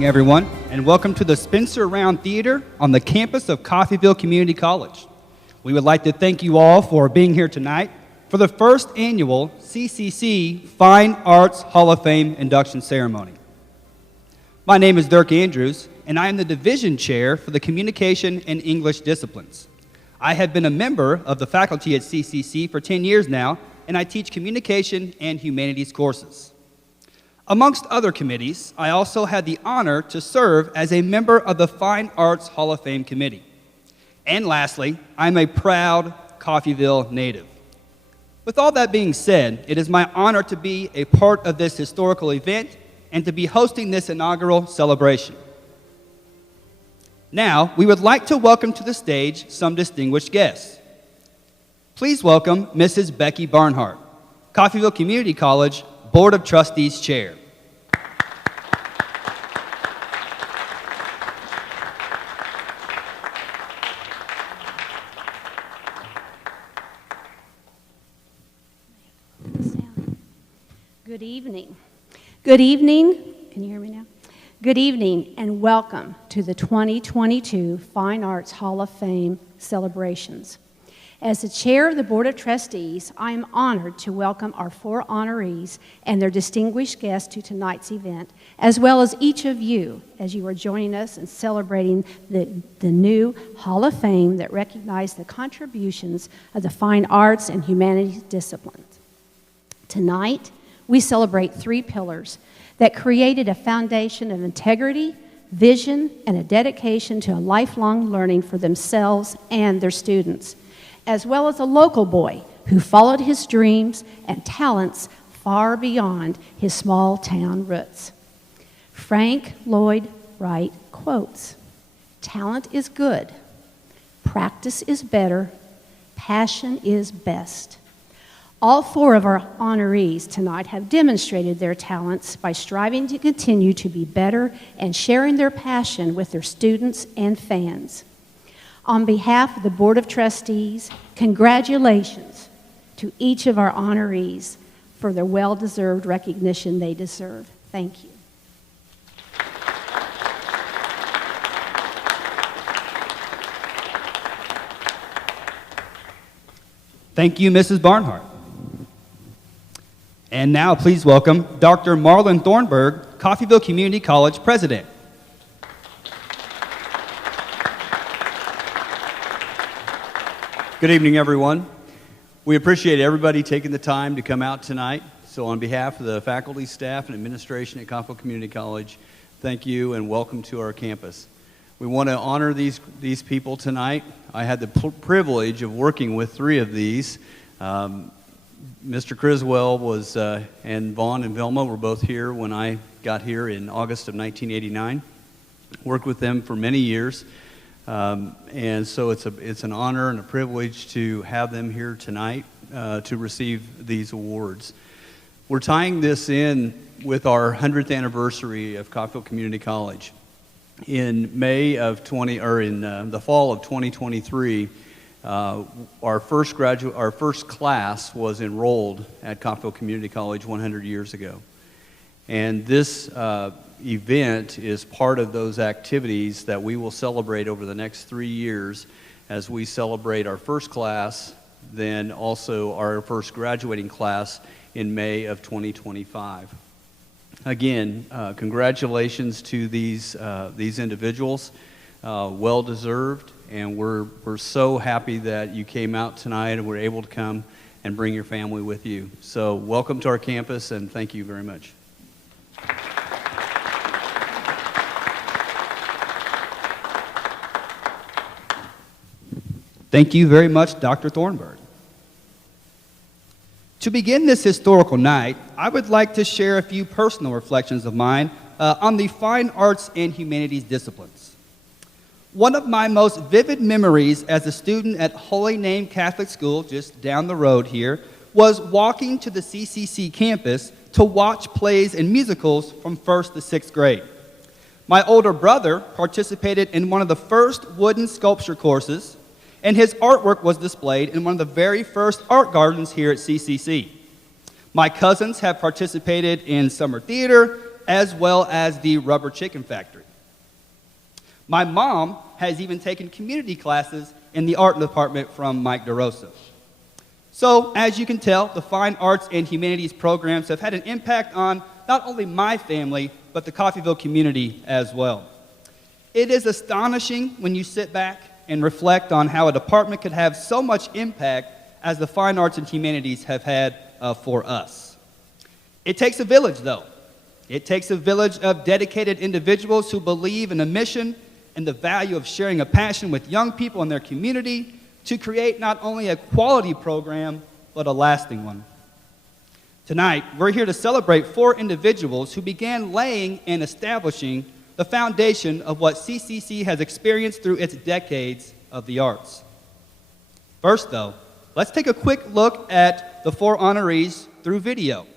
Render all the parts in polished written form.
evening, everyone, and welcome to the Spencer Round Theater on the campus of Coffeyville Community College. We would like to thank you all for being here tonight for the first annual CCC Fine Arts Hall of Fame induction ceremony. My name is Dirk Andrews, and I am the division chair for the Communication and English disciplines. I have been a member of the faculty at CCC for 10 years now, and I teach communication and humanities courses. Amongst other committees, I also had the honor to serve as a member of the Fine Arts Hall of Fame Committee. And lastly, I'm a proud Coffeyville native. With all that being said, it is my honor to be a part of this historical event and to be hosting this inaugural celebration. Now, we would like to welcome to the stage some distinguished guests. Please welcome Mrs. Becky Barnhart, Coffeyville Community College Board of Trustees Chair. Good evening. Good evening. Can you hear me now? Good evening and welcome to the 2022 Fine Arts Hall of Fame celebrations. As the chair of the Board of Trustees, I am honored to welcome our 4 honorees and their distinguished guests to tonight's event, as well as each of you as you are joining us in celebrating the new Hall of Fame that recognizes the contributions of the fine arts and humanities disciplines. Tonight, we celebrate 3 pillars that created a foundation of integrity, vision, and a dedication to a lifelong learning for themselves and their students, as well as a local boy who followed his dreams and talents far beyond his small town roots. Frank Lloyd Wright quotes, "Talent is good, practice is better, passion is best." All 4 of our honorees tonight have demonstrated their talents by striving to continue to be better and sharing their passion with their students and fans. On behalf of the Board of Trustees, congratulations to each of our honorees for their well-deserved recognition they deserve. Thank you. Thank you, Mrs. Barnhart. And now please welcome Dr. Marlon Thornburg, Coffeyville Community College President. Good evening, everyone. We appreciate everybody taking the time to come out tonight. So on behalf of the faculty, staff, and administration at Coffeyville Community College, thank you and welcome to our campus. We want to honor these people tonight. I had the privilege of working with 3 of these. Mr. Criswell was, and Vaughn and Vilma were both here when I got here in August of 1989. Worked with them for many years, and so it's an honor and a privilege to have them here tonight to receive these awards. We're tying this in with our 100th anniversary of Coffeyville Community College. In the fall of 2023. Our first class was enrolled at Coffeyville Community College 100 years ago. And this event is part of those activities that we will celebrate over the next 3 years as we celebrate our first class, then also our first graduating class in May of 2025. Again, congratulations to these individuals, well-deserved. And we're so happy that you came out tonight and were able to come and bring your family with you. So welcome to our campus and thank you very much. Thank you very much, Dr. Thornburg. To begin this historical night, I would like to share a few personal reflections of mine on the fine arts and humanities disciplines. One of my most vivid memories as a student at Holy Name Catholic School, just down the road here, was walking to the CCC campus to watch plays and musicals from 1st to 6th grade. My older brother participated in one of the first wooden sculpture courses, and his artwork was displayed in one of the very first art gardens here at CCC. My cousins have participated in summer theater, as well as the rubber chicken factory. My mom has even taken community classes in the art department from Mike DeRosa. So, as you can tell, the fine arts and humanities programs have had an impact on not only my family, but the Coffeyville community as well. It is astonishing when you sit back and reflect on how a department could have so much impact as the fine arts and humanities have had for us. It takes a village, though. It takes a village of dedicated individuals who believe in the mission and the value of sharing a passion with young people in their community to create not only a quality program, but a lasting one. Tonight, we're here to celebrate 4 individuals who began laying and establishing the foundation of what CCC has experienced through its decades of the arts. First, though, let's take a quick look at the 4 honorees through video.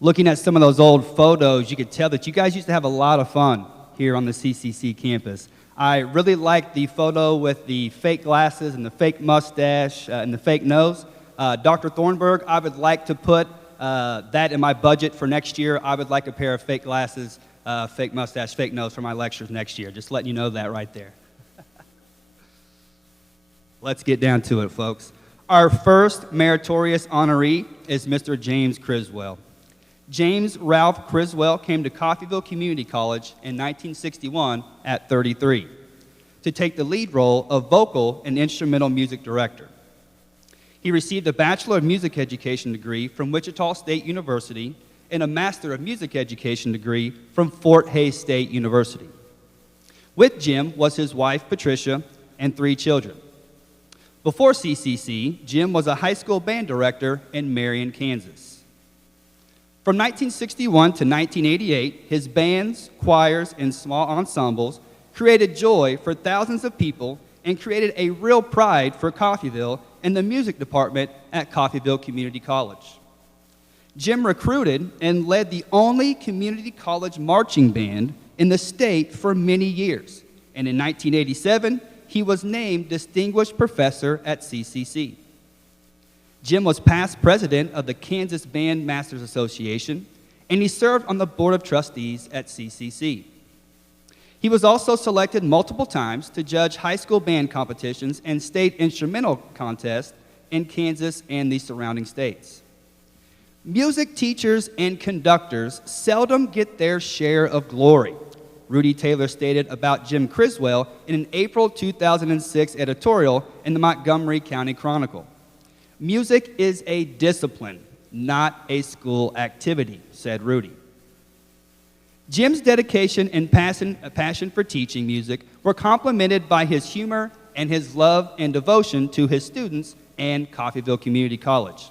Looking at some of those old photos, you could tell that you guys used to have a lot of fun here on the CCC campus. I really like the photo with the fake glasses and the fake mustache and the fake nose. Dr. Thornburg, I would like to put that in my budget for next year. I would like a pair of fake glasses, fake mustache, fake nose for my lectures next year. Just letting you know that right there. Let's get down to it, folks. Our first meritorious honoree is Mr. James Criswell. James Ralph Criswell came to Coffeyville Community College in 1961 at 33 to take the lead role of vocal and instrumental music director. He received a Bachelor of Music Education degree from Wichita State University and a Master of Music Education degree from Fort Hays State University. With Jim was his wife, Patricia, and 3 children. Before CCC, Jim was a high school band director in Marion, Kansas. From 1961 to 1988, his bands, choirs, and small ensembles created joy for thousands of people and created a real pride for Coffeyville in the music department at Coffeyville Community College. Jim recruited and led the only community college marching band in the state for many years, and in 1987, he was named Distinguished Professor at CCC. Jim was past president of the Kansas Band Masters Association, and he served on the Board of Trustees at CCC. He was also selected multiple times to judge high school band competitions and state instrumental contests in Kansas and the surrounding states. Music teachers and conductors seldom get their share of glory, Rudy Taylor stated about Jim Criswell in an April 2006 editorial in the Montgomery County Chronicle. "Music is a discipline, not a school activity," said Rudy. Jim's dedication and passion for teaching music were complemented by his humor and his love and devotion to his students and Coffeyville Community College.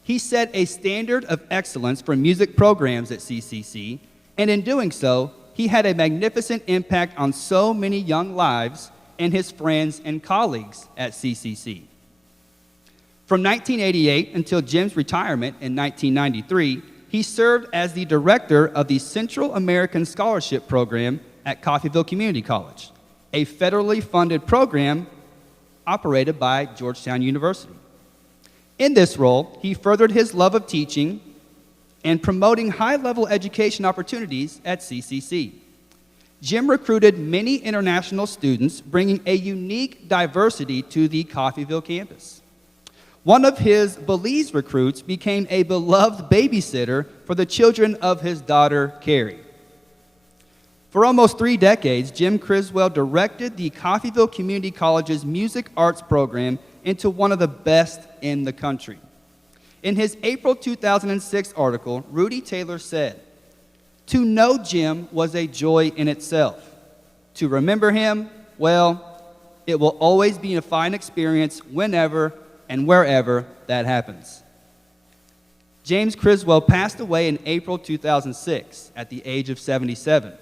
He set a standard of excellence for music programs at CCC, and in doing so, he had a magnificent impact on so many young lives and his friends and colleagues at CCC. From 1988 until Jim's retirement in 1993, he served as the director of the Central American Scholarship Program at Coffeyville Community College, a federally funded program operated by Georgetown University. In this role, he furthered his love of teaching and promoting high-level education opportunities at CCC. Jim recruited many international students, bringing a unique diversity to the Coffeyville campus. One of his Belize recruits became a beloved babysitter for the children of his daughter, Carrie. For almost 3 decades, Jim Criswell directed the Coffeyville Community College's music arts program into one of the best in the country. In his April 2006 article, Rudy Taylor said, "To know Jim was a joy in itself. To remember him, well, it will always be a fine experience whenever and wherever that happens." James Criswell passed away in April 2006 at the age of 77.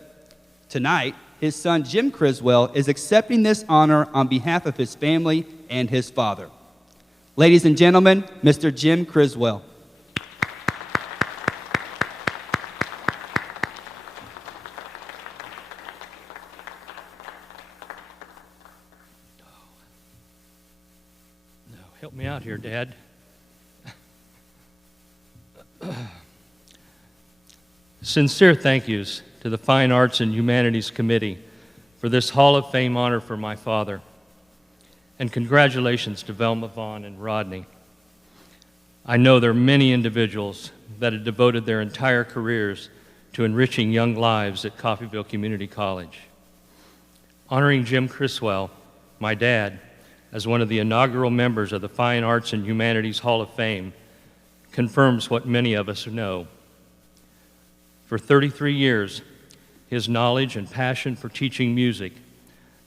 Tonight, his son Jim Criswell is accepting this honor on behalf of his family and his father. Ladies and gentlemen, Mr. Jim Criswell. Help me out here, Dad. Sincere thank yous to the Fine Arts and Humanities Committee for this Hall of Fame honor for my father. And congratulations to Velma Vaughn and Rodney. I know there are many individuals that have devoted their entire careers to enriching young lives at Coffeyville Community College. Honoring Jim Criswell, my dad, as one of the inaugural members of the Fine Arts and Humanities Hall of Fame confirms what many of us know. For 33 years, his knowledge and passion for teaching music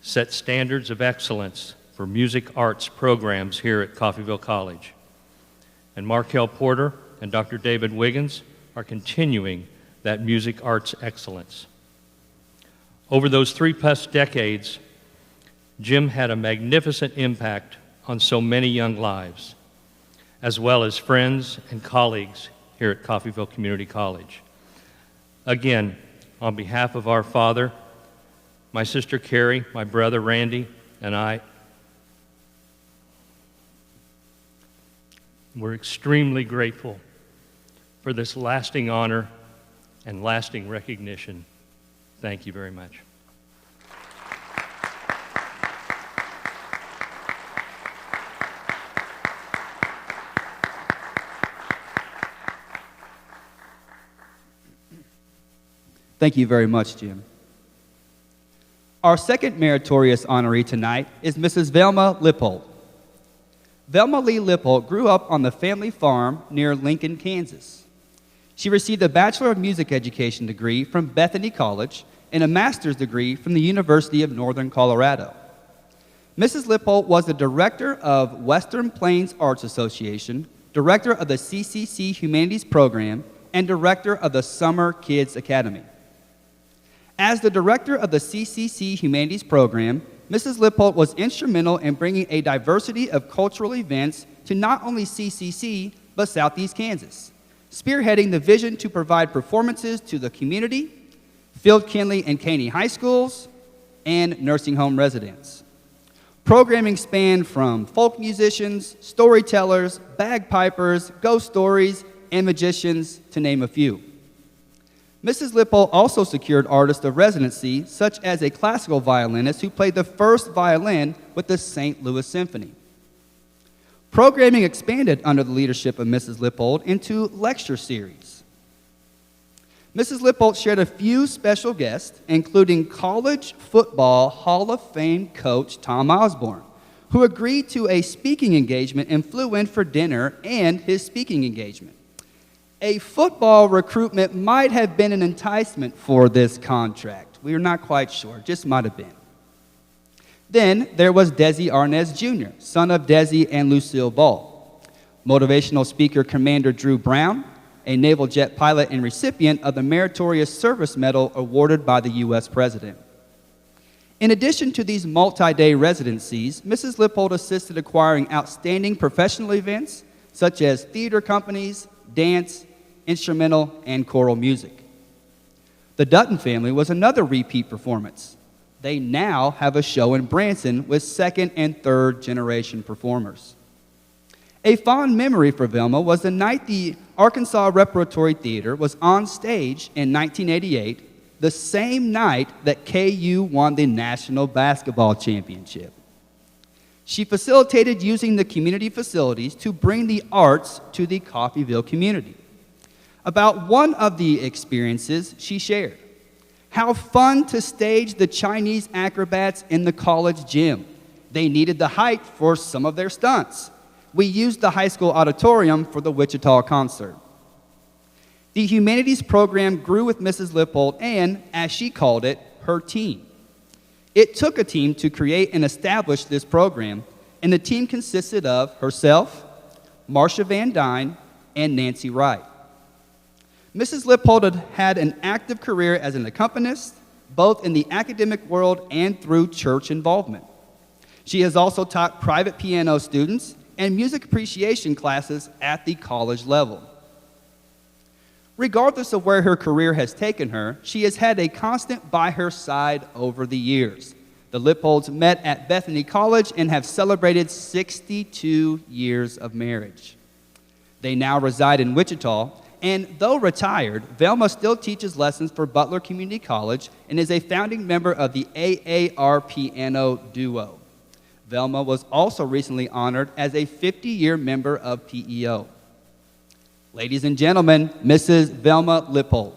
set standards of excellence for music arts programs here at Coffeyville College. And Markel Porter and Dr. David Wiggins are continuing that music arts excellence. Over those 3+ decades, Jim had a magnificent impact on so many young lives, as well as friends and colleagues here at Coffeyville Community College. Again, on behalf of our father, my sister Carrie, my brother Randy, and I, we're extremely grateful for this lasting honor and lasting recognition. Thank you very much. Thank you very much, Jim. Our second meritorious honoree tonight is Mrs. Velma Lippold. Velma Lee Lippold grew up on the family farm near Lincoln, Kansas. She received a Bachelor of Music Education degree from Bethany College and a master's degree from the University of Northern Colorado. Mrs. Lippold was the director of Western Plains Arts Association, director of the CCC Humanities Program, and director of the Summer Kids Academy. As the director of the CCC Humanities Program, Mrs. Lippold was instrumental in bringing a diversity of cultural events to not only CCC, but Southeast Kansas, spearheading the vision to provide performances to the community, Field Kinley and Caney High Schools, and nursing home residents. Programming spanned from folk musicians, storytellers, bagpipers, ghost stories, and magicians, to name a few. Mrs. Lippold also secured artists of residency, such as a classical violinist who played the first violin with the St. Louis Symphony. Programming expanded under the leadership of Mrs. Lippold into lecture series. Mrs. Lippold shared a few special guests, including college football Hall of Fame coach Tom Osborne, who agreed to a speaking engagement and flew in for dinner and his speaking engagement. A football recruitment might have been an enticement for this contract. We are not quite sure, just might have been. Then there was Desi Arnaz Jr., son of Desi and Lucille Ball. Motivational speaker Commander Drew Brown, a naval jet pilot and recipient of the Meritorious Service Medal awarded by the U.S. President. In addition to these multi-day residencies, Mrs. Lippold assisted acquiring outstanding professional events such as theater companies, dance, instrumental, and choral music. The Dutton family was another repeat performance. They now have a show in Branson with second and third generation performers. A fond memory for Velma was the night the Arkansas Repertory Theater was on stage in 1988, the same night that KU won the National Basketball Championship. She facilitated using the community facilities to bring the arts to the Coffeyville community. About one of the experiences she shared: how fun to stage the Chinese acrobats in the college gym. They needed the height for some of their stunts. We used the high school auditorium for the Wichita concert. The humanities program grew with Mrs. Lippold and, as she called it, her team. It took a team to create and establish this program, and the team consisted of herself, Marcia Van Dyne, and Nancy Wright. Mrs. Lippold had an active career as an accompanist, both in the academic world and through church involvement. She has also taught private piano students and music appreciation classes at the college level. Regardless of where her career has taken her, she has had a constant by her side over the years. The Lippolds met at Bethany College and have celebrated 62 years of marriage. They now reside in Wichita, and though retired, Velma still teaches lessons for Butler Community College and is a founding member of the AAR Piano Duo. Velma was also recently honored as a 50-year member of PEO. Ladies and gentlemen, Mrs. Velma Lippold.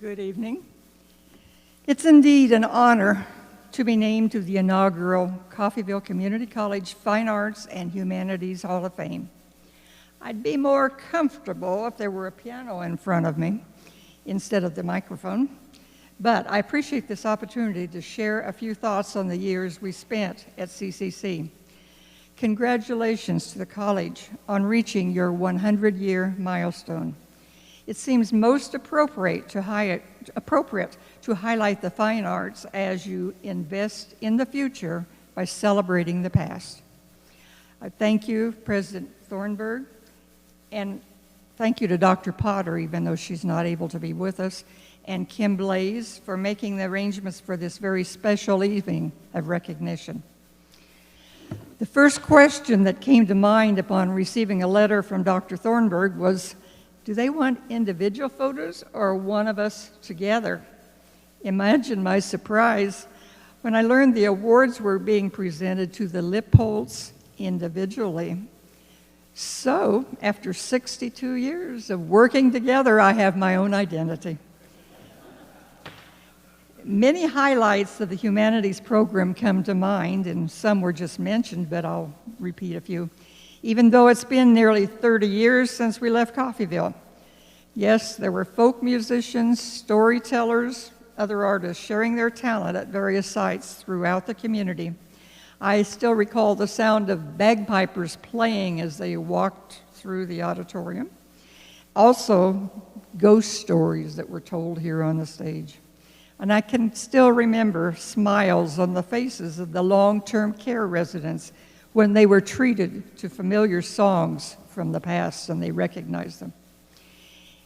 Good evening. It's indeed an honor to be named to the inaugural Coffeyville Community College Fine Arts and Humanities Hall of Fame. I'd be more comfortable if there were a piano in front of me instead of the microphone, but I appreciate this opportunity to share a few thoughts on the years we spent at CCC. Congratulations to the college on reaching your 100-year milestone. It seems most appropriate to highlight the fine arts as you invest in the future by celebrating the past. I thank you, President Thornburg, and thank you to Dr. Potter, even though she's not able to be with us, and Kim Blaze for making the arrangements for this very special evening of recognition. The first question that came to mind upon receiving a letter from Dr. Thornburg was, do they want individual photos or one of us together? Imagine my surprise when I learned the awards were being presented to the Lippolds individually. So, after 62 years of working together, I have my own identity. Many highlights of the humanities program come to mind, and some were just mentioned, but I'll repeat a few. Even though it's been nearly 30 years since we left Coffeyville. Yes, there were folk musicians, storytellers, other artists sharing their talent at various sites throughout the community. I still recall the sound of bagpipers playing as they walked through the auditorium. Also, ghost stories that were told here on the stage. And I can still remember smiles on the faces of the long-term care residents when they were treated to familiar songs from the past and they recognized them.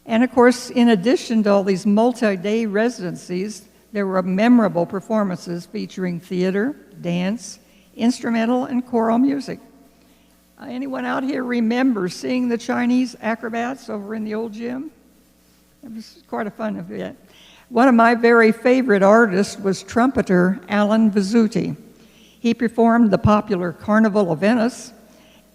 And of course, in addition to all these multi-day residencies, there were memorable performances featuring theater, dance, instrumental, and choral music. Anyone out here remember seeing the Chinese acrobats over in the old gym? It was quite a fun event. One of my very favorite artists was trumpeter Alan Vizzuti. He performed the popular Carnival of Venice,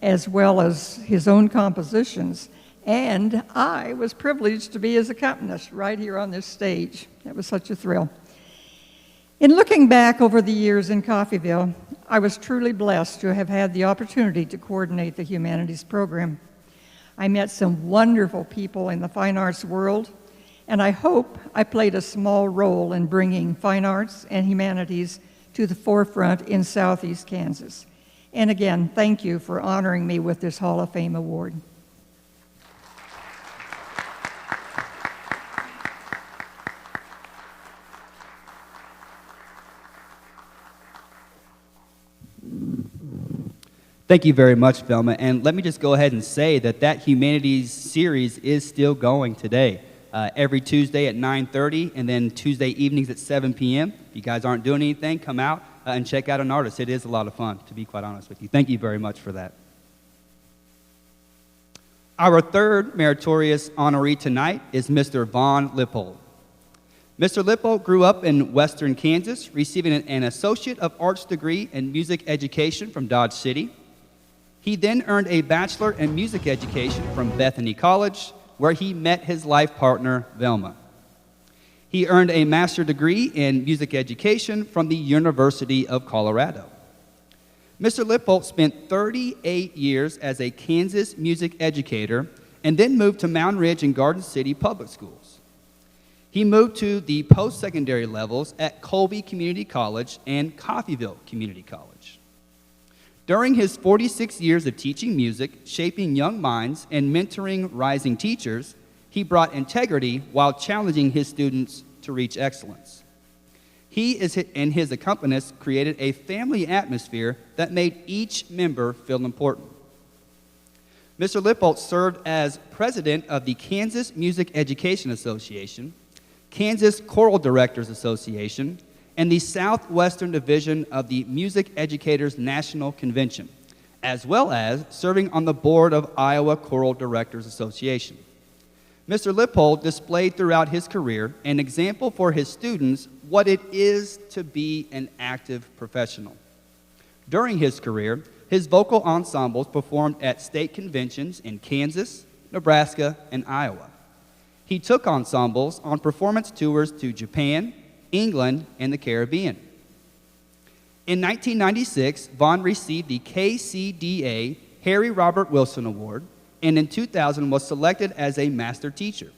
as well as his own compositions, and I was privileged to be his accompanist right here on this stage. It was such a thrill. In looking back over the years in Coffeyville, I was truly blessed to have had the opportunity to coordinate the humanities program. I met some wonderful people in the fine arts world, and I hope I played a small role in bringing fine arts and humanities to the forefront in Southeast Kansas. And again, thank you for honoring me with this Hall of Fame award. Thank you very much, Velma. And let me just go ahead and say that humanities series is still going today. Every Tuesday at 9:30 and then Tuesday evenings at 7 p.m. If you guys aren't doing anything, come out and check out an artist. It is a lot of fun, to be quite honest with you. Thank you very much for that. Our third meritorious honoree tonight is Mr. Vaughn Lippold. Mr. Lippold grew up in western Kansas, receiving an Associate of Arts degree in music education from Dodge City. He then earned a Bachelor in Music Education from Bethany College, where he met his life partner, Velma. He earned a master's degree in music education from the University of Colorado. Mr. Lippold spent 38 years as a Kansas music educator and then moved to Mountain Ridge and Garden City public schools. He moved to the post-secondary levels at Colby Community College and Coffeyville Community College. During his 46 years of teaching music, shaping young minds, and mentoring rising teachers, he brought integrity while challenging his students to reach excellence. He and his accompanists created a family atmosphere that made each member feel important. Mr. Lippold served as president of the Kansas Music Education Association, Kansas Choral Directors Association, and the Southwestern Division of the Music Educators National Convention, as well as serving on the board of Iowa Choral Directors Association. Mr. Lippold displayed throughout his career an example for his students what it is to be an active professional. During his career, his vocal ensembles performed at state conventions in Kansas, Nebraska, and Iowa. He took ensembles on performance tours to Japan, England, and the Caribbean. In 1996, Vaughn received the KCDA Harry Robert Wilson Award, and in 2000 was selected as a master teacher.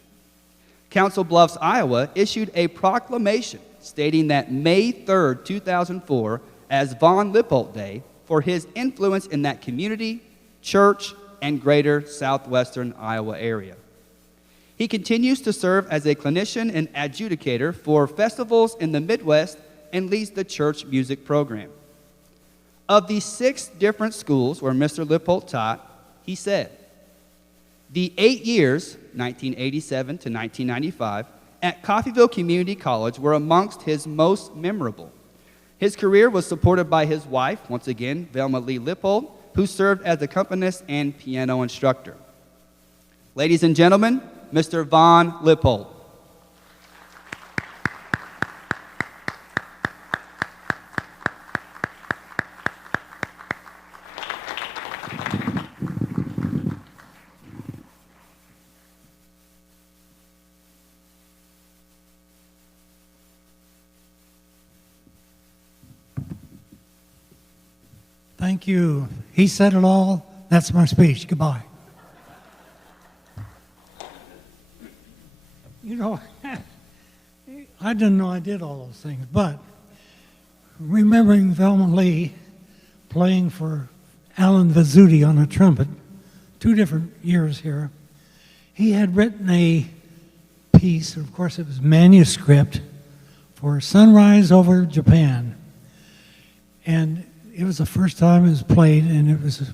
Council Bluffs, Iowa issued a proclamation stating that May 3rd, 2004 as Vaughn Lippold Day for his influence in that community, church, and greater southwestern Iowa area. He continues to serve as a clinician and adjudicator for festivals in the Midwest and leads the church music program. Of the 6 different schools where Mr. Lippold taught, he said, "The 8 years, 1987 to 1995, at Coffeyville Community College were amongst his most memorable. His career was supported by his wife, once again, Velma Lee Lippold, who served as accompanist and piano instructor." Ladies and gentlemen, Mr. Vaughn Lippold. Thank you. He said it all. That's my speech. Goodbye. You know, I didn't know I did all those things, but remembering Velma Lee, playing for Alan Vizzuti on a trumpet, 2 different years here. He had written a piece, of course it was manuscript, for Sunrise over Japan. And it was the first time it was played, and it was,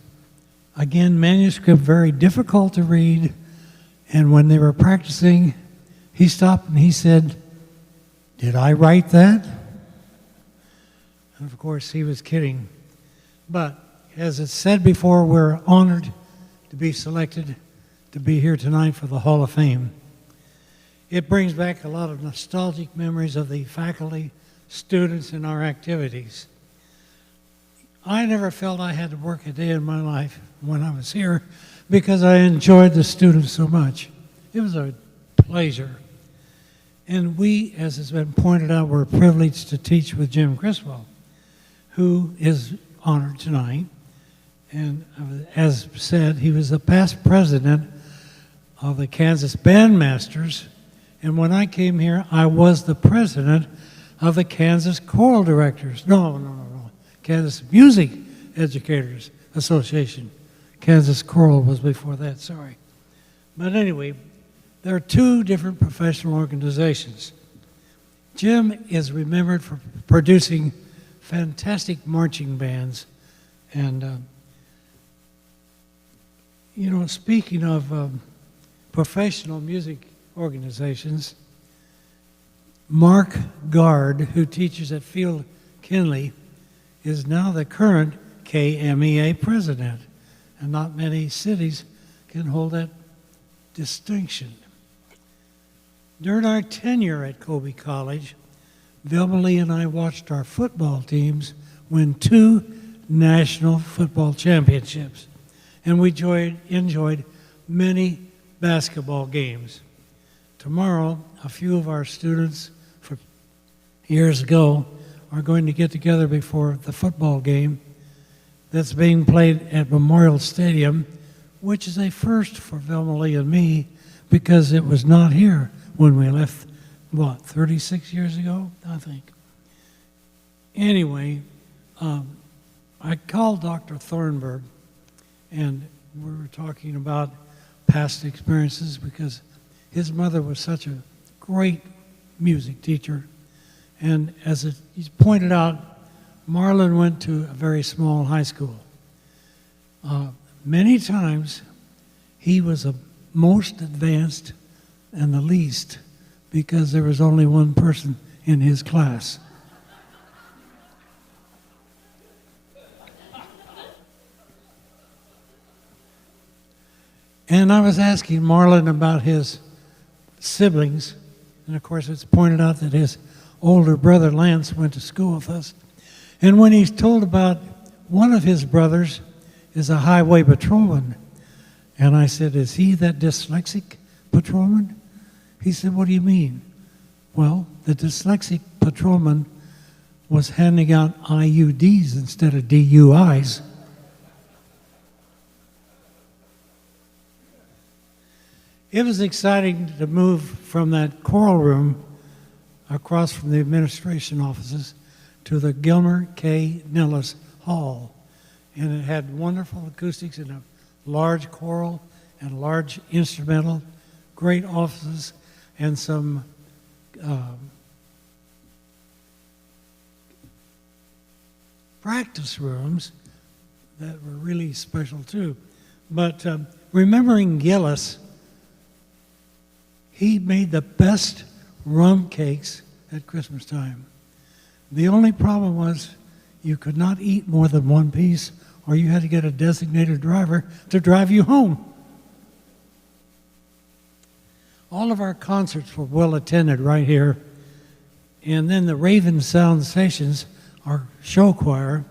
again, manuscript, very difficult to read. And when they were practicing, he stopped and he said, "Did I write that?" And of course, he was kidding. But as it's said before, we're honored to be selected to be here tonight for the Hall of Fame. It brings back a lot of nostalgic memories of the faculty, students, and our activities. I never felt I had to work a day in my life when I was here because I enjoyed the students so much. It was a pleasure. And we, as has been pointed out, were privileged to teach with Jim Criswell, who is honored tonight. And as said, he was the past president of the Kansas Bandmasters. And when I came here, I was the president of the Kansas Choral Directors. No. Kansas Music Educators Association. Kansas Choral was before that, sorry. But anyway, there are 2 different professional organizations. Jim is remembered for producing fantastic marching bands. And, speaking of professional music organizations, Mark Gard, who teaches at Field Kinley, is now the current KMEA president, and not many cities can hold that distinction. During our tenure at Colby College, Vilma Lee and I watched our football teams win 2 national football championships, and we enjoyed many basketball games. Tomorrow, a few of our students from years ago are going to get together before the football game that's being played at Memorial Stadium, which is a first for Vilma Lee and me because it was not here when we left, 36 years ago, I think. Anyway, I called Dr. Thornburg, and we were talking about past experiences because his mother was such a great music teacher. And as he's pointed out, Marlon went to a very small high school. Many times, he was the most advanced and the least because there was only one person in his class. And I was asking Marlon about his siblings, and of course it's pointed out that his older brother Lance went to school with us. And when he's told about one of his brothers is a highway patrolman, and I said, "Is he that dyslexic patrolman?" He said, "What do you mean?" Well, the dyslexic patrolman was handing out IUDs instead of DUIs. It was exciting to move from that choral room across from the administration offices to the Gilmer K. Nellis Hall. And it had wonderful acoustics and a large choral and large instrumental, great offices, and some practice rooms that were really special too. But remembering Gillis, he made the best rum cakes at Christmas time. The only problem was you could not eat more than one piece, or you had to get a designated driver to drive you home. All of our concerts were well attended right here. And then the Raven Sound Sessions, our show choir,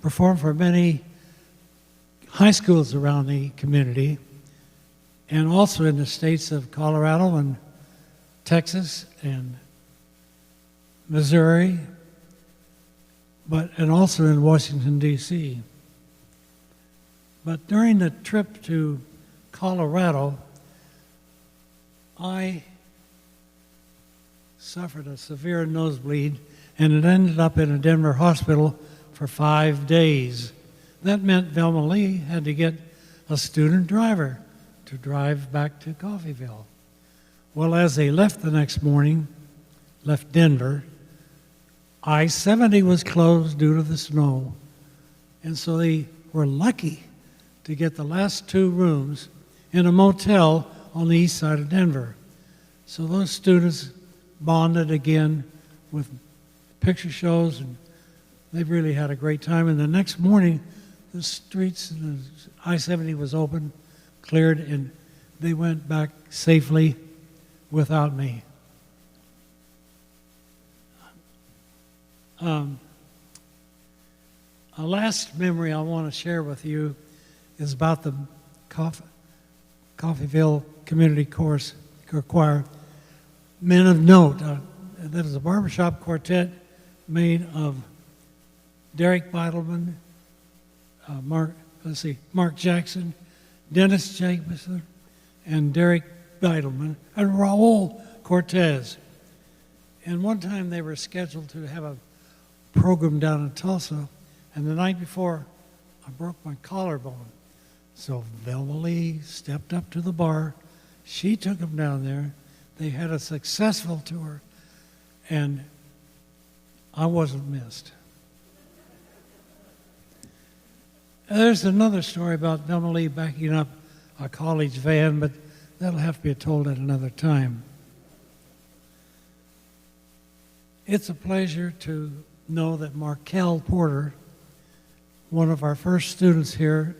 performed for many high schools around the community, and also in the states of Colorado and Texas and Missouri, and also in Washington, D.C. But during the trip to Colorado, I suffered a severe nosebleed, and it ended up in a Denver hospital for 5 days. That meant Velma Lee had to get a student driver to drive back to Coffeyville. Well, as they left the next morning, left Denver, I-70 was closed due to the snow. And so they were lucky to get the last 2 rooms in a motel on the east side of Denver. So those students bonded again with picture shows, and they really had a great time. And the next morning, the streets, the I-70 was open, cleared, and they went back safely without me. A last memory I want to share with you is about the Coffeyville Community Choir. Men of note. There was a barbershop quartet made of Derek Beidelman, Mark Jackson, Dennis Jacobson, and Derek Beidelman, and Raul Cortez. And one time they were scheduled to have a program down in Tulsa, and the night before, I broke my collarbone. So Velma Lee stepped up to the bar. She took them down there. They had a successful tour, and I wasn't missed. There's another story about Velma Lee backing up a college van, but that'll have to be told at another time. It's a pleasure to know that Markel Porter, one of our first students here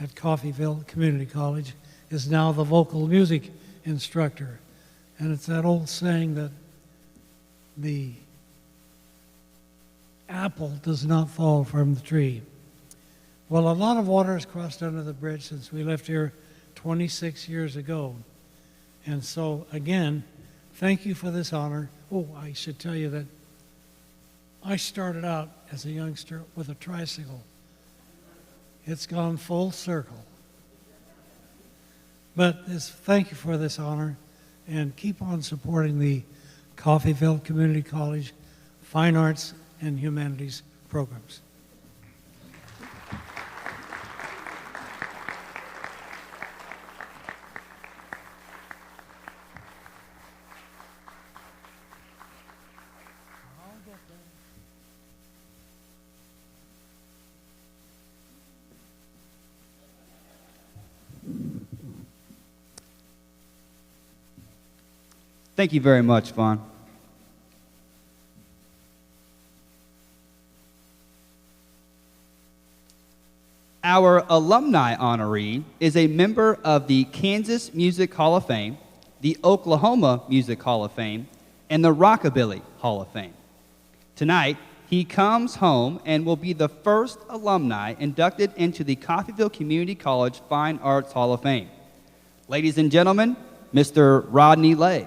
at Coffeyville Community College, is now the vocal music instructor. And it's that old saying that the apple does not fall from the tree. Well, a lot of water has crossed under the bridge since we left here 26 years ago. And so, again, thank you for this honor. Oh, I should tell you that I started out as a youngster with a tricycle. It's gone full circle. But thank you for this honor, and keep on supporting the Coffeyville Community College Fine Arts and Humanities programs. Thank you very much, Vaughn. Our alumni honoree is a member of the Kansas Music Hall of Fame, the Oklahoma Music Hall of Fame, and the Rockabilly Hall of Fame. Tonight, he comes home and will be the first alumni inducted into the Coffeyville Community College Fine Arts Hall of Fame. Ladies and gentlemen, Mr. Rodney Lay.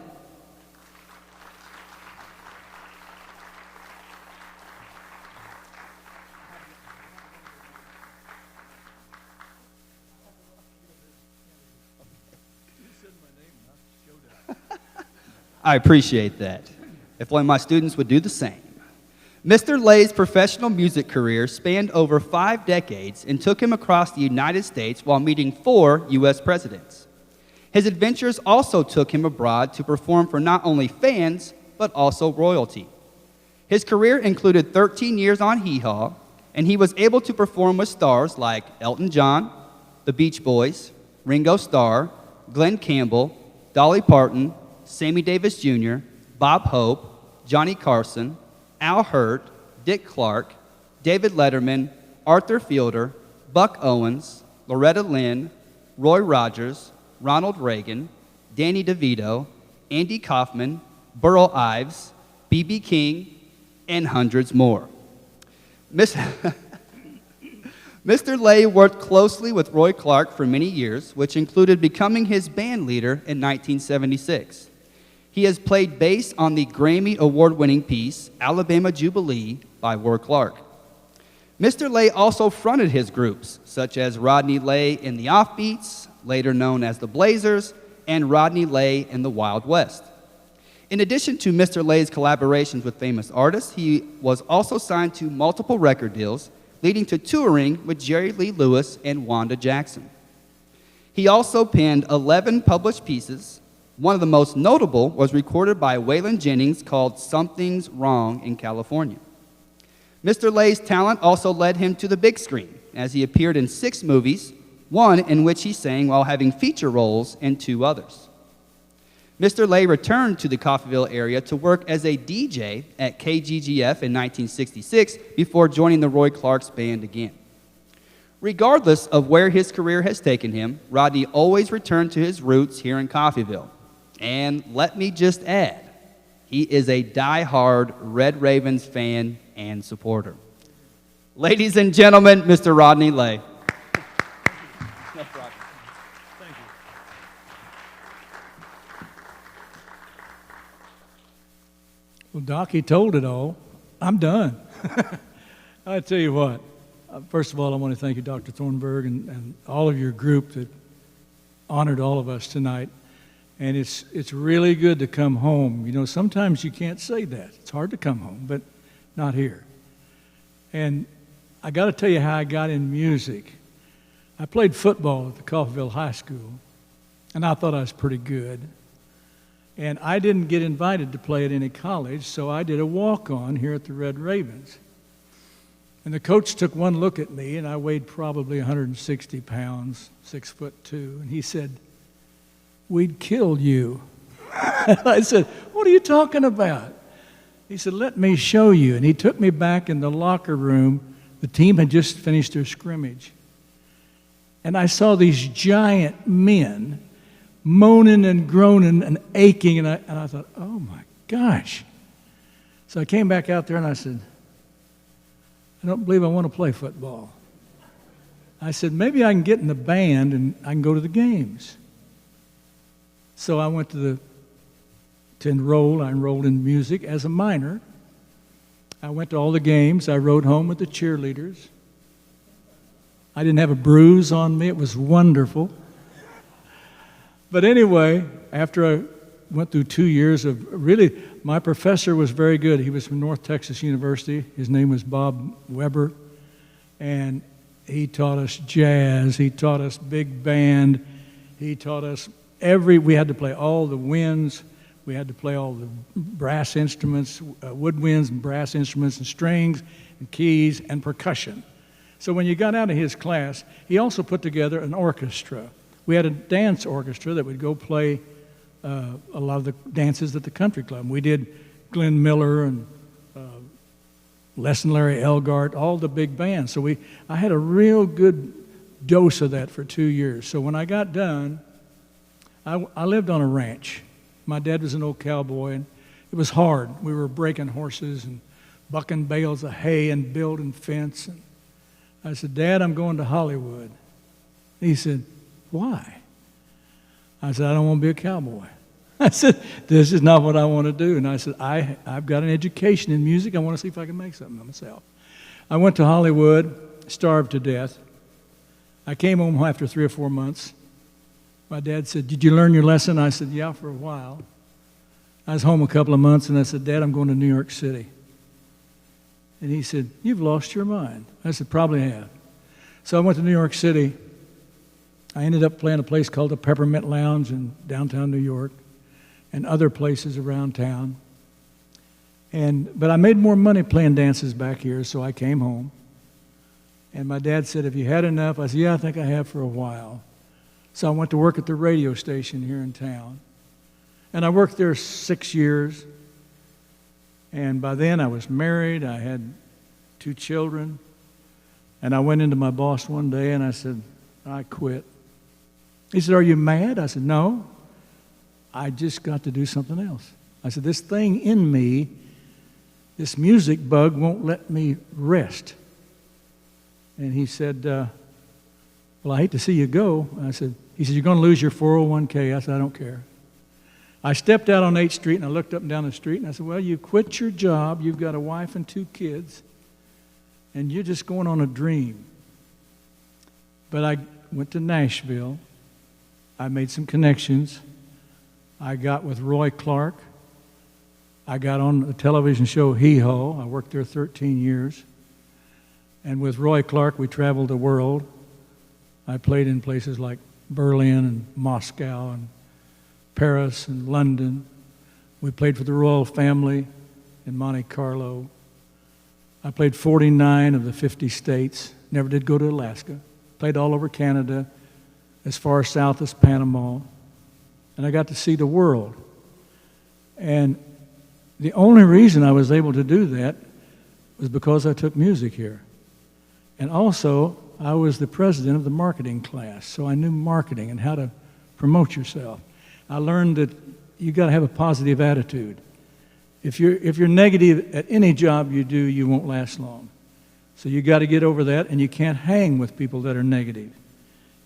I appreciate that. If only my students would do the same. Mr. Lay's professional music career spanned over 5 decades and took him across the United States while meeting 4 U.S. presidents. His adventures also took him abroad to perform for not only fans, but also royalty. His career included 13 years on Hee Haw, and he was able to perform with stars like Elton John, the Beach Boys, Ringo Starr, Glenn Campbell, Dolly Parton, Sammy Davis Jr., Bob Hope, Johnny Carson, Al Hurt, Dick Clark, David Letterman, Arthur Fielder, Buck Owens, Loretta Lynn, Roy Rogers, Ronald Reagan, Danny DeVito, Andy Kaufman, Burl Ives, B.B. King, and hundreds more. Mr. Lay worked closely with Roy Clark for many years, which included becoming his band leader in 1976. He has played bass on the Grammy Award-winning piece, Alabama Jubilee, by Roy Clark. Mr. Lay also fronted his groups, such as Rodney Lay and the Offbeats, later known as the Blazers, and Rodney Lay and the Wild West. In addition to Mr. Lay's collaborations with famous artists, he was also signed to multiple record deals, leading to touring with Jerry Lee Lewis and Wanda Jackson. He also penned 11 published pieces. One of the most notable was recorded by Waylon Jennings called Something's Wrong in California. Mr. Lay's talent also led him to the big screen, as he appeared in 6 movies, one in which he sang while having feature roles in 2 others. Mr. Lay returned to the Coffeyville area to work as a DJ at KGGF in 1966 before joining the Roy Clark's band again. Regardless of where his career has taken him, Rodney always returned to his roots here in Coffeyville. And let me just add, he is a die-hard Red Ravens fan and supporter. Ladies and gentlemen, Mr. Rodney Lay. No problem. Thank you. Well, Doc, he told it all. I'm done. I tell you what, first of all, I want to thank you, Dr. Thornburg, and all of your group that honored all of us tonight. And it's really good to come home. You know, sometimes you can't say that. It's hard to come home, but not here. And I got to tell you how I got in music. I played football at the Coffeyville High School, and I thought I was pretty good. And I didn't get invited to play at any college, so I did a walk-on here at the Red Ravens. And the coach took one look at me, and I weighed probably 160 pounds, 6'2", and he said, "We'd kill you." I said, "What are you talking about?" He said, "Let me show you." And he took me back in the locker room. The team had just finished their scrimmage. And I saw these giant men moaning and groaning and aching. And I thought, oh my gosh. So I came back out there and I said, "I don't believe I want to play football." I said, "Maybe I can get in the band and I can go to the games." So I went to enroll. I enrolled in music as a minor. I went to all the games. I rode home with the cheerleaders. I didn't have a bruise on me. It was wonderful. But anyway, after I went through 2 years of really, my professor was very good. He was from North Texas University. His name was Bob Weber. And he taught us jazz. He taught us big band. He taught us we had to play all the winds. We had to play all the brass instruments, woodwinds and brass instruments and strings and keys and percussion. So when you got out of his class, he also put together an orchestra. We had a dance orchestra that would go play a lot of the dances at the country club. We did Glenn Miller and Les and Larry Elgart, all the big bands. So I had a real good dose of that for 2 years. So when I got done, I lived on a ranch. My dad was an old cowboy, and it was hard. We were breaking horses and bucking bales of hay and building fence. And I said, "Dad, I'm going to Hollywood." He said, "Why?" I said, "I don't want to be a cowboy." I said, "This is not what I want to do." And I said, I've got an education in music. I want to see if I can make something of myself. I went to Hollywood, starved to death. I came home after 3 or 4 months. My dad said, "Did you learn your lesson?" I said, "Yeah, for a while." I was home a couple of months, and I said, "Dad, I'm going to New York City." And he said, "You've lost your mind." I said, "Probably have." So I went to New York City. I ended up playing a place called the Peppermint Lounge in downtown New York and other places around town. But I made more money playing dances back here, so I came home. And my dad said, "Have you had enough?" I said, "Yeah, I think I have for a while." So I went to work at the radio station here in town. And I worked there 6 years. And by then I was married. I had 2 children. And I went into my boss one day and I said, "I quit." He said, "Are you mad?" I said, "No. I just got to do something else." I said, "This thing in me, this music bug won't let me rest." And he said, "Well, I hate to see you go." He said, "You're going to lose your 401k. I said, "I don't care." I stepped out on 8th Street and I looked up and down the street and I said, "Well, you quit your job. You've got a wife and 2 kids. And you're just going on a dream." But I went to Nashville. I made some connections. I got with Roy Clark. I got on the television show Hee Haw. I worked there 13 years. And with Roy Clark, we traveled the world. I played in places like Berlin and Moscow and Paris and London. We played for the royal family in Monte Carlo. I played 49 of the 50 states. Never did go to Alaska. Played all over Canada, as far south as Panama. And I got to see the world. And the only reason I was able to do that was because I took music here. And also, I was the president of the marketing class, so I knew marketing and how to promote yourself. I learned that you got to have a positive attitude. If you're negative at any job you do, you won't last long. So you got to get over that, and you can't hang with people that are negative.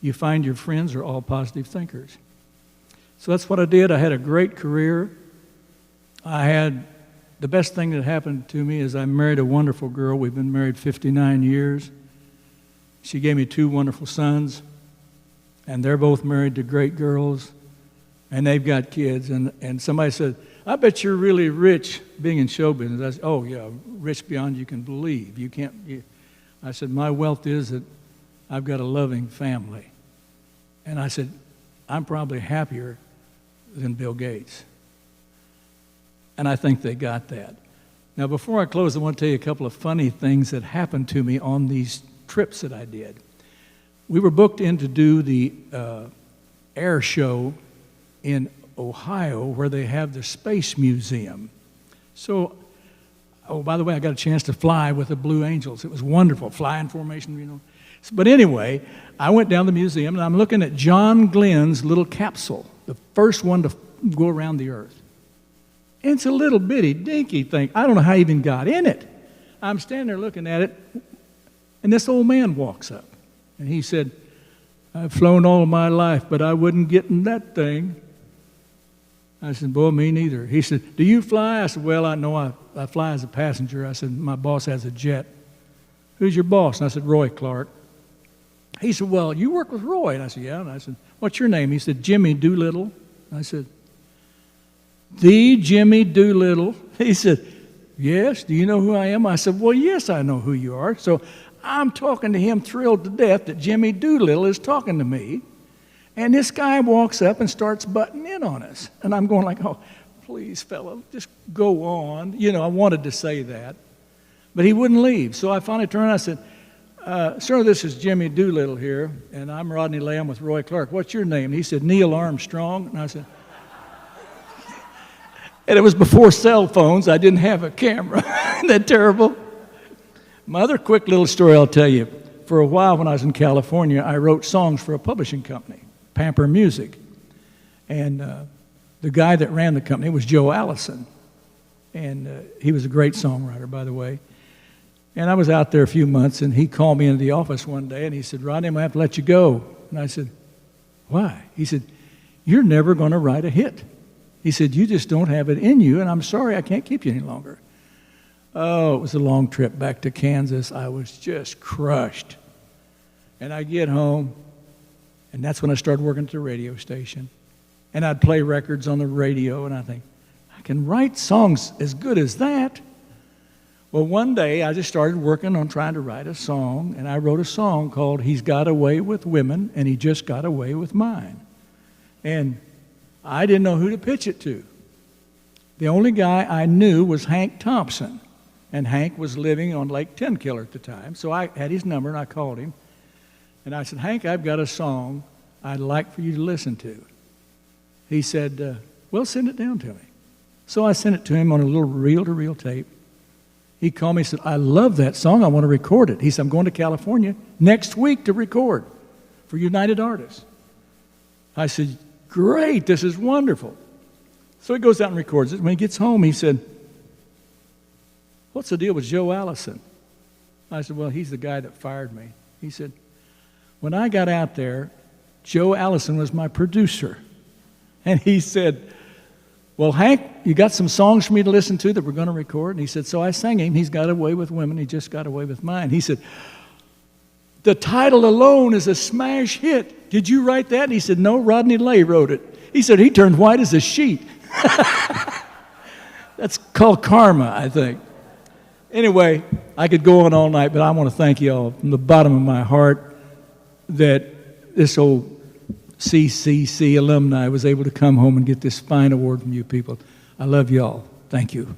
You find your friends are all positive thinkers. So that's what I did. I had a great career. The best thing that happened to me is I married a wonderful girl. We've been married 59 years. She gave me 2 wonderful sons, and they're both married to great girls, and they've got kids. And somebody said, I bet you're really rich being in show business. I said, oh, yeah, rich beyond you can believe. I said, my wealth is that I've got a loving family. And I said, I'm probably happier than Bill Gates. And I think they got that. Now, before I close, I want to tell you a couple of funny things that happened to me on these trips that I did. We were booked in to do the air show in Ohio, where they have the Space Museum. So, oh, by the way, I got a chance to fly with the Blue Angels. It was wonderful, flying formation, you know. But anyway, I went down to the museum, and I'm looking at John Glenn's little capsule, the first one to go around the Earth. And it's a little bitty, dinky thing. I don't know how he even got in it. I'm standing there looking at it, and this old man walks up, and he said, I've flown all of my life, but I wouldn't get in that thing. I said, boy, me neither. He said, do you fly? I said, well, I know I fly as a passenger. I said, my boss has a jet. Who's your boss? And I said, Roy Clark. He said, well, you work with Roy. And I said, yeah. And I said, what's your name? He said, Jimmy Doolittle. I said, the Jimmy Doolittle? He said, yes. Do you know who I am? I said, well, yes, I know who you are. So I'm talking to him, thrilled to death that Jimmy Doolittle is talking to me. And this guy walks up and starts butting in on us. And I'm going like, oh, please, fella, just go on. You know, I wanted to say that. But he wouldn't leave. So I finally turned around and I said, sir, this is Jimmy Doolittle here, and I'm Rodney Lamb with Roy Clark. What's your name? And he said, Neil Armstrong. And I said, and it was before cell phones. I didn't have a camera. Isn't that terrible? My other quick little story I'll tell you. For a while when I was in California, I wrote songs for a publishing company, Pamper Music. And the guy that ran the company was Joe Allison. And he was a great songwriter, by the way. And I was out there a few months, and he called me into the office one day, and he said, Rodney, I'm going to have to let you go. And I said, why? He said, you're never going to write a hit. He said, you just don't have it in you, and I'm sorry I can't keep you any longer. Oh, it was a long trip back to Kansas. I was just crushed. And I get home, and that's when I started working at the radio station. And I'd play records on the radio, and I think, I can write songs as good as that. Well, one day I just started working on trying to write a song, and I wrote a song called He's Got Away with Women, and He Just Got Away with Mine. And I didn't know who to pitch it to. The only guy I knew was Hank Thompson, and Hank was living on Lake Tenkiller at the time. So I had his number, and I called him, and I said, Hank, I've got a song I'd like for you to listen to. He said, well, send it down to me. So I sent it to him on a little reel-to-reel tape. He called me and said, I love that song. I want to record it. He said, I'm going to California next week to record for United Artists. I said, great, this is wonderful. So he goes out and records it. When he gets home, he said, what's the deal with Joe Allison? I said, well, he's the guy that fired me. He said, when I got out there, Joe Allison was my producer. And he said, well, Hank, you got some songs for me to listen to that we're going to record? And he said, so I sang him, He's Got Away with Women, He Just Got Away with Mine. He said, the title alone is a smash hit. Did you write that? And he said, no, Rodney Lay wrote it. He said, he turned white as a sheet. That's called karma, I think. Anyway, I could go on all night, but I want to thank you all from the bottom of my heart that this old CCC alumni was able to come home and get this fine award from you people. I love you all. Thank you.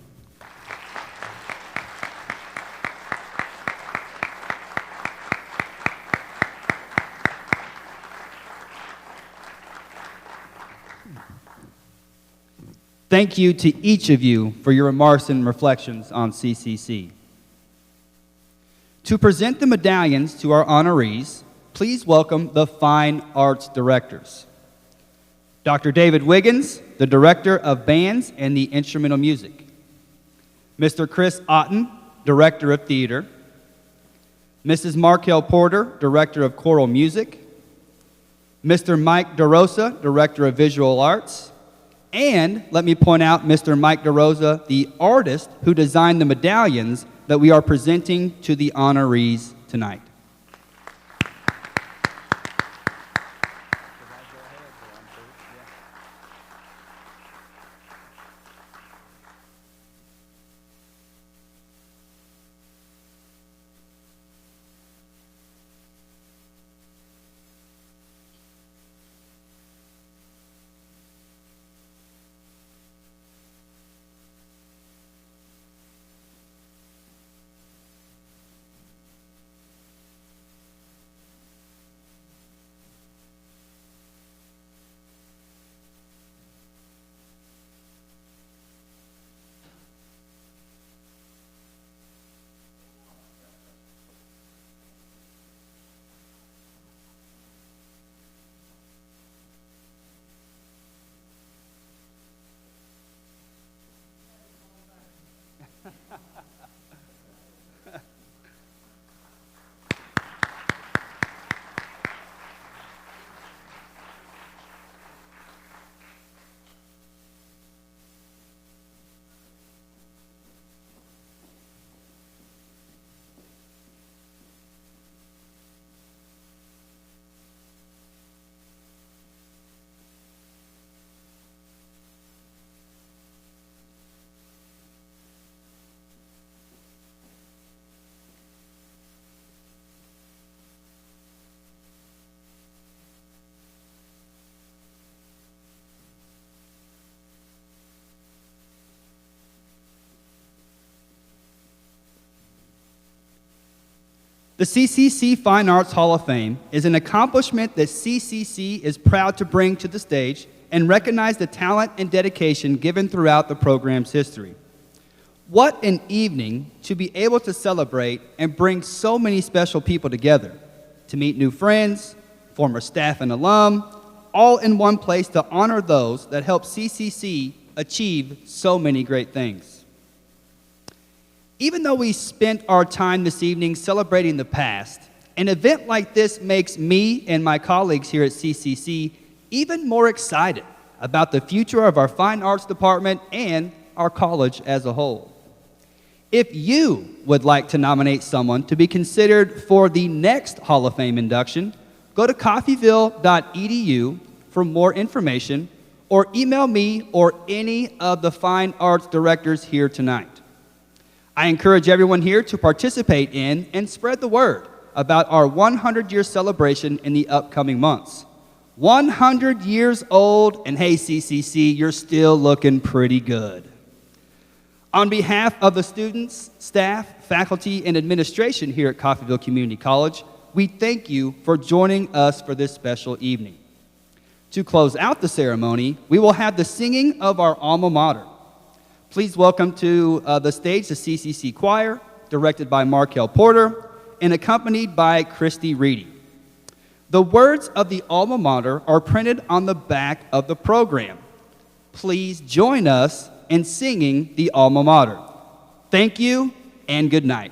Thank you to each of you for your remarks and reflections on CCC. To present the medallions to our honorees, please welcome the Fine Arts Directors. Dr. David Wiggins, the Director of Bands and the Instrumental Music. Mr. Chris Otten, Director of Theater. Mrs. Markel Porter, Director of Choral Music. Mr. Mike DeRosa, Director of Visual Arts. And let me point out Mr. Mike DeRosa, the artist who designed the medallions that we are presenting to the honorees tonight. The CCC Fine Arts Hall of Fame is an accomplishment that CCC is proud to bring to the stage and recognize the talent and dedication given throughout the program's history. What an evening to be able to celebrate and bring so many special people together, to meet new friends, former staff and alum, all in one place to honor those that helped CCC achieve so many great things. Even though we spent our time this evening celebrating the past, an event like this makes me and my colleagues here at CCC even more excited about the future of our Fine Arts Department and our college as a whole. If you would like to nominate someone to be considered for the next Hall of Fame induction, go to coffeyville.edu for more information or email me or any of the Fine Arts Directors here tonight. I encourage everyone here to participate in and spread the word about our 100-year celebration in the upcoming months. 100 years old, and hey, CCC, you're still looking pretty good. On behalf of the students, staff, faculty, and administration here at Coffeyville Community College, we thank you for joining us for this special evening. To close out the ceremony, we will have the singing of our alma mater. Please welcome to the stage the CCC Choir, directed by Markel Porter, and accompanied by Christy Reedy. The words of the alma mater are printed on the back of the program. Please join us in singing the alma mater. Thank you and good night.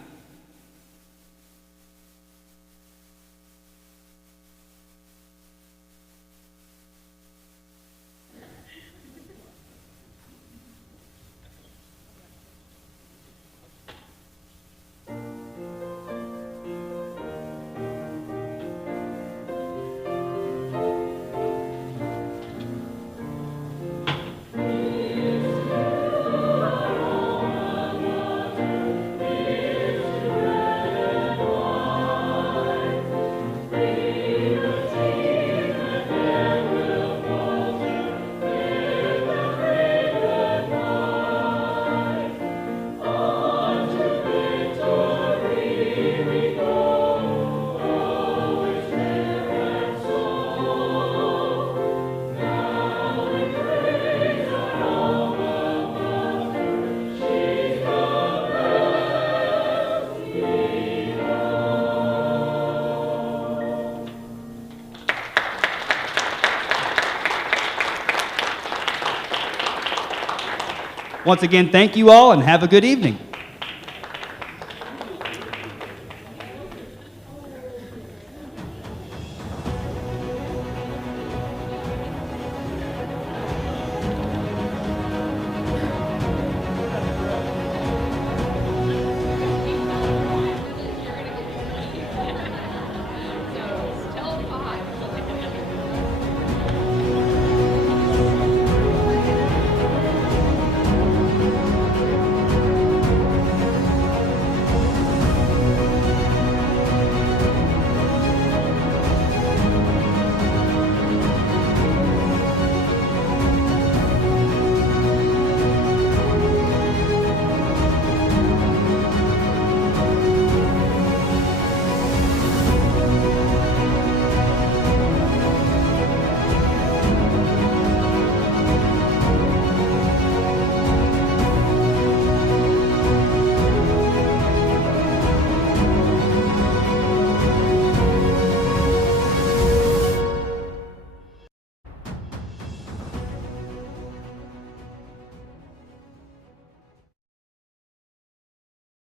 Once again, thank you all and have a good evening.